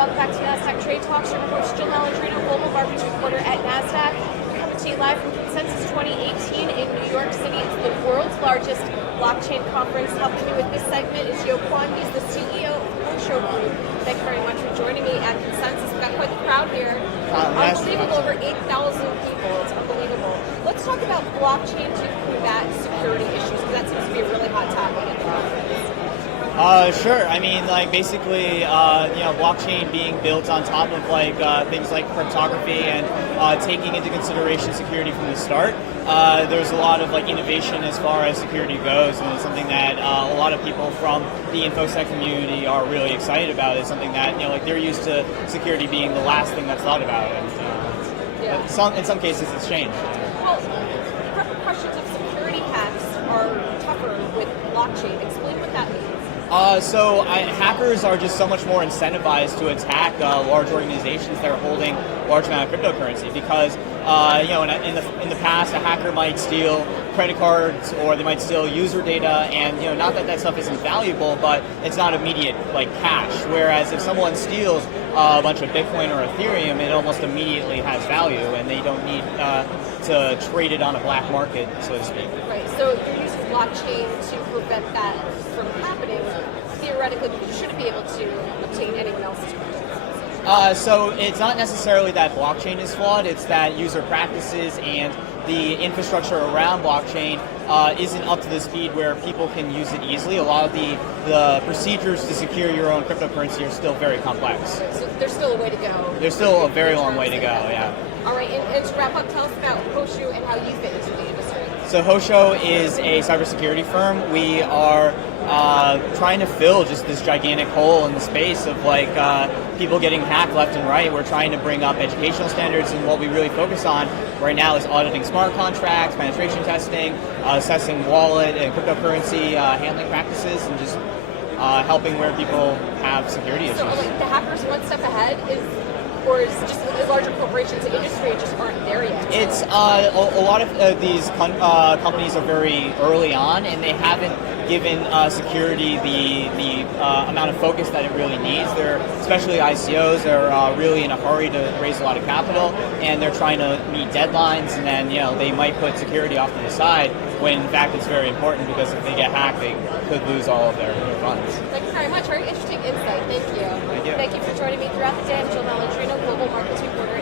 welcome back to Nasdaq Trade Talks. Your host, Jill Malandrino, Global Markets Reporter at Nasdaq. We're coming to you live from Consensus 2018 in New York City. It's the world's largest blockchain conference. Helping me with this segment is Kwon. He's the CEO of Hosho Group. Thank you very much for joining me at Consensus. We've got quite the crowd here. Unbelievable, over 8,000 people. It's unbelievable. Let's talk about blockchain to combat security issues, because that seems to be a really hot topic at the conference. Sure. I mean, like basically, blockchain being built on top of things like cryptography and taking into consideration security from the start. There's a lot of innovation as far as security goes, and it's something that a lot of people from the InfoSec community are really excited about. It's something that they're used to security being the last thing that's thought about, and in some cases it's changed. Well, repercussions of security hacks are tougher with blockchain. Explain what that means. Hackers are just so much more incentivized to attack large organizations that are holding large amount of cryptocurrency, because in the past a hacker might steal credit cards or they might steal user data, and not that stuff isn't valuable, but it's not immediate cash. Whereas if someone steals a bunch of Bitcoin or Ethereum, it almost immediately has value, and they don't need to trade it on a black market, so to speak. Right. So you're using blockchain to prevent that from happening. Theoretically, but you shouldn't be able to obtain anyone else's cryptocurrency. So it's not necessarily that blockchain is flawed, it's that user practices and the infrastructure around blockchain isn't up to the speed where people can use it easily. A lot of the procedures to secure your own cryptocurrency are still very complex. So there's still a way to go. There's still a very long way to go, yeah. All right, and to wrap up, tell us about Hosho and how you fit into the industry. So Hosho is a cybersecurity firm. We are trying to fill just this gigantic hole in the space of people getting hacked left and right. We're trying to bring up educational standards, and what we really focus on right now is auditing smart contracts, penetration testing, assessing wallet and cryptocurrency handling practices, and just helping where people have security issues. So the hackers one step ahead or is just the larger corporations, the industry just aren't there yet? It's a lot of these companies are very early on, and they haven't given security the amount of focus that it really needs. They're, especially ICOs, are really in a hurry to raise a lot of capital, and they're trying to meet deadlines, and then they might put security off to the side, when in fact it's very important, because if they get hacked, they could lose all of their funds. Thank you very much. Very interesting insight. Thank you. Thank you. Thank you for joining me throughout the day. I'm Jill Malandrino, Global Markets Reporter